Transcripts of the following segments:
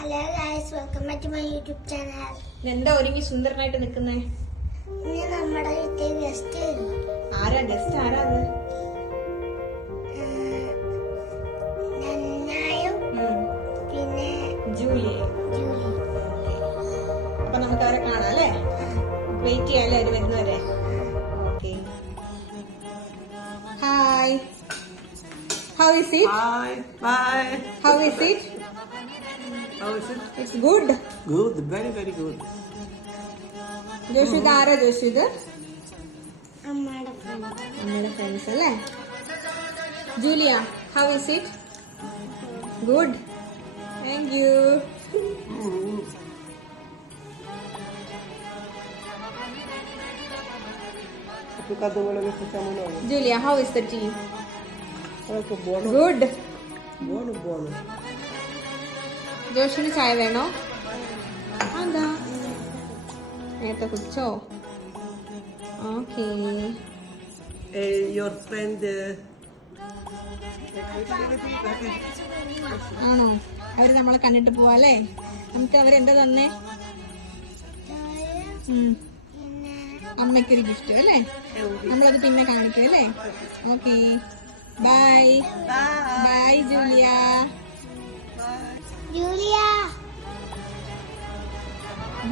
Hello guys, welcome back to my YouTube channel. എന്താ ഒരുങ്ങി സുന്ദരനായിട്ട് നിൽക്കുന്നേ? ഇന്ന് നമ്മുടെ വീട്ടിൽ ഗസ്റ്റ് വരും. ആരാ ഗസ്റ്റ്? ആരാ അത്? നന്നായും പിന്നെ ജൂലി. അപ്പൊ നമുക്ക് അവരെ കാണാം അല്ലേ? വെയിറ്റ് ചെയ്യാല്ലേ അവര് വരുന്നവരെ. Okay. Hi. How is it? Hi, bye. How is it? How is it? It's good. Good, very, very good. ജോഷു ഇത് ആരാ? ജോഷു ഇത് അമ്മയുടെ ഫ്രണ്ട്. നമ്മുടെ ഫ്രണ്ട്സ് അല്ലേ? Julia, how is it? Good. Thank you. Julia, how is the tea? Good. ജോഷിന് ചായ വേണോ? അതാ നേരത്തെ കുടിച്ചോ? ഓക്കേ. Your friend. ആണോ? അവര് നമ്മളെ കണ്ടിട്ട് പോവാല്ലേ? നമുക്ക് അവരെന്താ തന്നേ? അമ്മയ്ക്കൊരു ഗിഫ്റ്റ് അല്ലേ? നമ്മളത് പിന്നെ കാണിക്കും അല്ലേ? Okay. Bye bye Julia. Julia,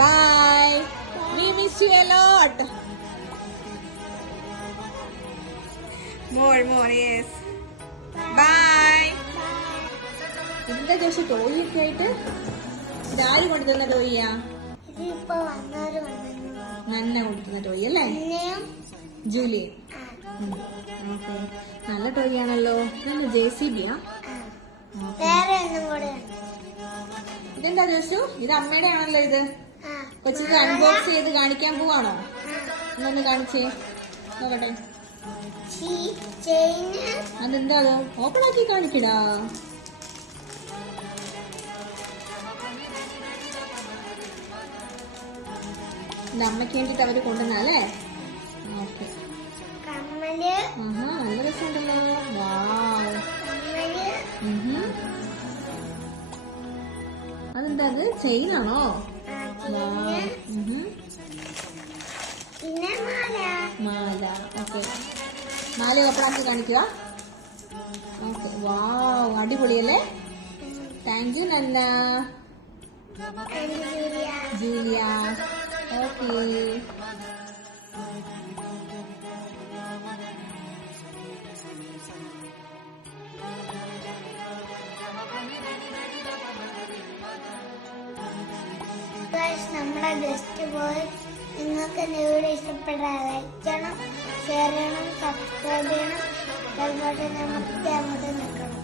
bye. We miss you a lot. More, yes. Bye. എന്താ ജോഷി ടോയൊക്കെ ആയിട്ട്? ഇതാര് കൊണ്ടുതന്ന ടോയിയാ? ഇതിപ്പോ വന്നവര് നന്ന കൊടുക്കുന്ന ടോയ് അല്ലേ? വന്നു. ജൂലി. ഓക്കെ. നല്ല ടോയ് ആണല്ലോ. നല്ല JCBയാ? വേറെ ഒന്നും കൂടെ ഉണ്ട്. ഇതെന്താ ജോഷു? ഇത് അമ്മയുടെ ആണല്ലോ. ഇത് കൊച്ചിന് അൺബോക്സ് ചെയ്ത് കാണിക്കാൻ പോവാണോ? എന്നൊന്ന് കാണിച്ചേ നോക്കട്ടെ. അതെന്താ? അത് ഓപ്പൺ ആക്കി കാണിക്കടാ. ഇത് അമ്മയ്ക്ക് വേണ്ടിട്ട് അവര് കൊണ്ടുവന്നല്ലേ? ഓക്കെ. കമ്മല്, നല്ല രസമുണ്ടല്ലോ. വാവ്. കമ്മല്, അതെന്താ? അത് ചെയിനാണോ? പിന്നെ മാല. ഓക്കെ. മാല ഓപ്പണാക്കി കാണിക്കുക. ഓക്കെ. വാവ്, അടിപൊളിയല്ലേ? Thank you Nanna. Julia. Okay. നമ്മുടെ ഗസ്റ്റ് പോയി. നിങ്ങൾക്ക് വീഡിയോ ഇഷ്ടപ്പെട്ടാൽ ലൈക്ക് ചെയ്യണം, ഷെയർ ചെയ്യണം, സബ്സ്ക്രൈബ് ചെയ്യണം. അതുപോലെ നമുക്ക് അങ്ങോട്ട് നിൽക്കണം.